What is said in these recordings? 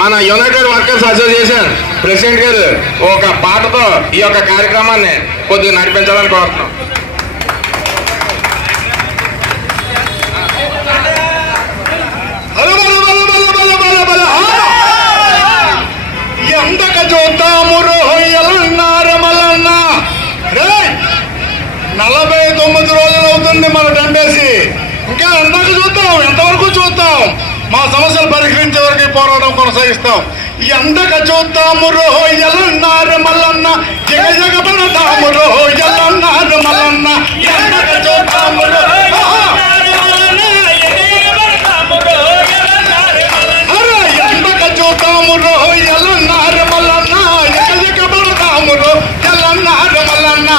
మన United workers association president గారు ఒక పాటతో ఈ యొక్క కార్యక్రమాన్ని కొద్దిగా నడిపించాలని కోరుతున్నాం. ఎందక చూద్దాము రోహయ్యలన్నారు మల్లన్న. 49 రోజులు అవుతుంది మన దండేసి. ఇంకా ఎంతకు చూద్దాం, ఎంతవరకు చూద్దాం? మా సమస్యలు పరిష్కరించే వరకు పోరాటం కొనసాగిస్తాం. ఎందక చూద్దాము రోహయ్యలన్నారు మల్లన్న, జగ జగ పడదాము రోహయ్యలన్నారు మల్లన్న. ఎందక చూద్దాము ఎందక చూద్దాము రోహయ్యలన్నారు మల్లన్న, జగ జగ పడదాము రోహయ్యలన్నారు మల్లన్న.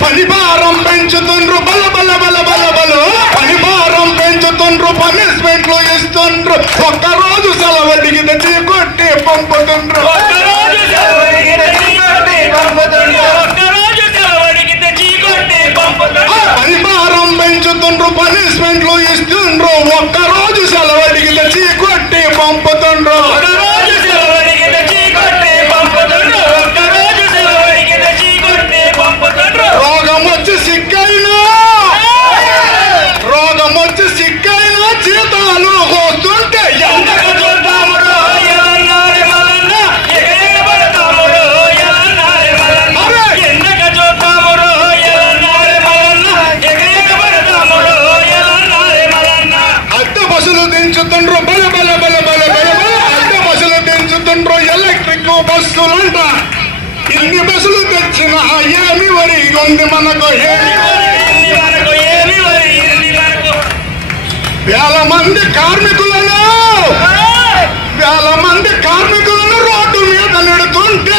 పనిభారం పెంచుతుండ్రు బల బల బల బల బలు, పనిభారం పెంచుతుండ్రు, పనిష్మెంట్లు ఇస్తుండ్రు, ఒక్కరోజు సెలవు అడిగితే చీకొట్టి పంపుతుండ్రు. పనిభారం పెంచుతుండ్రు, పనిష్మెంట్లు ఇస్తుండ్రు, ఒక్కరోజు సెలవు అడిగితే చీకొట్టి పంపుతుండ్రు. రోగం వచ్చి సిక్కైనా జీతాలు వస్తుంటే ఎందక చూద్దాము అద్దె బస్సులు దించుతుండ్రు బల బల బల బల బల బల, అద్దె బస్సులు దించుతుండ్రు ఎలక్ట్రిక్ బస్సులంట. ఇన్ని బస్సులు తెచ్చిన ఏమి వరి ఉంది మనకు? వేల మంది కార్మికులను రోడ్డు మీద నెడుతుంటే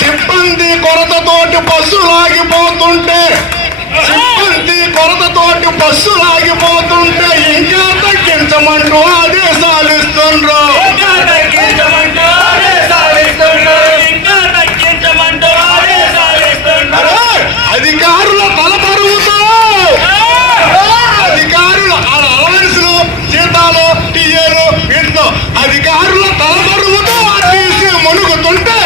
సిబ్బంది కొరతతోటి బస్సులు ఆగిపోతుంటే, ఇంకా తగ్గించమంటూ ఆదేశాలు ఇస్తుండ్రు. అధికారుల తలపరుగుతో అధికారుల అలవెన్సులు, జీతాలు, టీఏలు, వీటితో అధికారుల తలపరుగుతో తీసి మునుగుతుంటే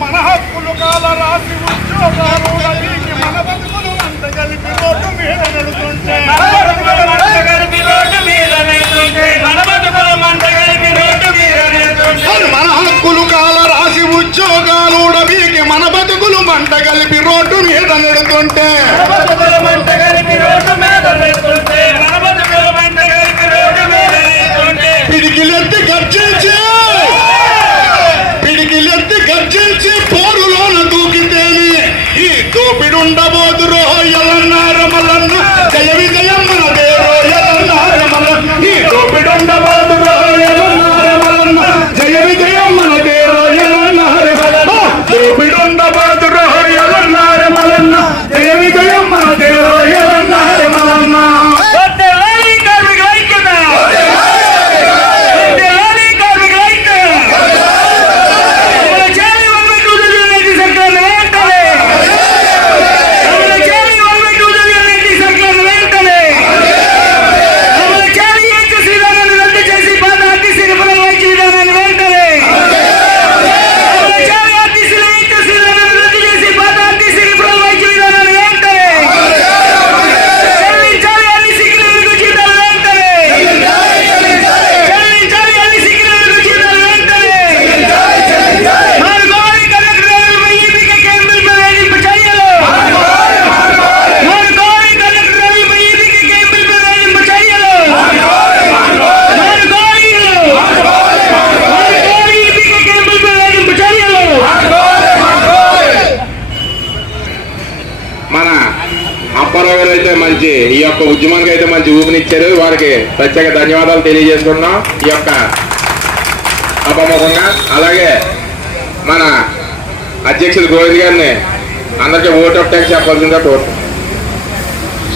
మన హక్కులు కాల రాసి ఉద్యోగాలు మన బతుకులు అంత కలిపి రోడ్డు మీద నడుతుంటే మన హక్కులు కాల రాసి ఉద్యోగాలు ఉడబీకి మన బతుకులు మంట కలిపి రోడ్డు మీద నడుతుంటే పిడికిలెత్తి గర్జించి పోరులోన దూకితేనే ఈ దోపిడుండబోదు రోహయ్యలన్నారు మల్లన్న. జయ విజయం మనదే రోహయ్యలన్నారు మల్లన్న, ఈ దోపిడుండబోదు రోహయ్యలన్నారు మల్లన్న. జయ విజయం మనదే రోహయ్యలన్నారు మల్లన్న, దోపిడుండబోదు రోహయ్యలన్నారు మల్లన్న. జయ విజయం మనదే రోహయ్యలన్నారు మల్లన్న. కార్మికుల ఐక్యత అప్పారావు గారు అయితే మంచి ఈ యొక్క ఉద్యమానికి అయితే మంచి ఊపినిచ్చారు. వారికి ప్రత్యేక ధన్యవాదాలు తెలియజేసుకుంటున్నాం ఈ యొక్క సభాముఖంగా. అలాగే మన అధ్యక్షులు గోవింద్ గారిని అందరికీ ఓట్ ఆఫ్ ట్యాంక్స్ చెప్పాల్సిందిగా కోరుతున్నాం.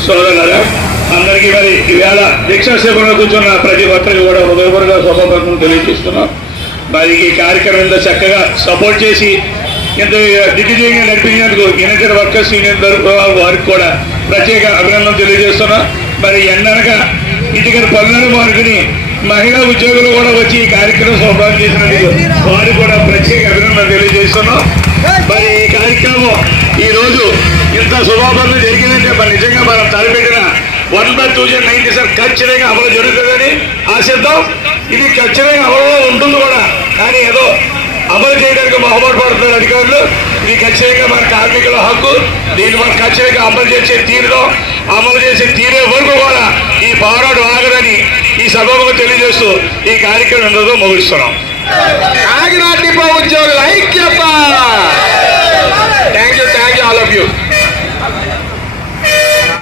సోదరులారా, అందరికీ మరి ఈవేళ దీక్షా సేవలో కూర్చున్న ప్రతి ఒక్కరికి కూడా హృదయపూర్వక శుభాకాంక్షలు తెలియజేస్తున్నాం. మరి ఈ కార్యక్రమం ఇంత చక్కగా సపోర్ట్ చేసి ఇంత దిగ్విజయంగా నడిపించినందుకు యునైటెడ్ వర్కర్స్ యూనియన్ వారికి కూడా ప్రత్యేక అభినందనలు తెలియజేస్తున్నాం. మరి ఎండనగా ఇంటికి పనులను మార్చుకుని మహిళా ఉద్యోగులు కూడా వచ్చి ఈ కార్యక్రమం సౌభాగ్యం చేసినందుకు వారికి కూడా ప్రత్యేక అభినందనలు తెలియజేస్తున్నాం. మరి ఈ కార్యక్రమం ఈ రోజు ఇంత శుభాపరణ జరిగిందంటే మరి నిజంగా మనం తలపెట్టిన 1/2097 ఖచ్చితంగా అమలు జరుగుతుందని ఆశిద్దాం. ఇది ఖచ్చితంగా అమలులో ఉంటుంది కూడా, కానీ ఏదో అమలు చేయడానికి మొహమాట పడుతున్నారు అధికారులు. ఇది ఖచ్చితంగా మన కార్మికుల హక్కు. దీన్ని మనం ఖచ్చితంగా అమలు చేసే తీరే వరకు కూడా ఈ పోరాటం ఆగదని ఈ సభకు తెలియజేస్తూ ఈ కార్యక్రమం ఎంతో ముగిస్తున్నాం. కాకినాడ డిపో ఉద్యోగుల ఐక్యత.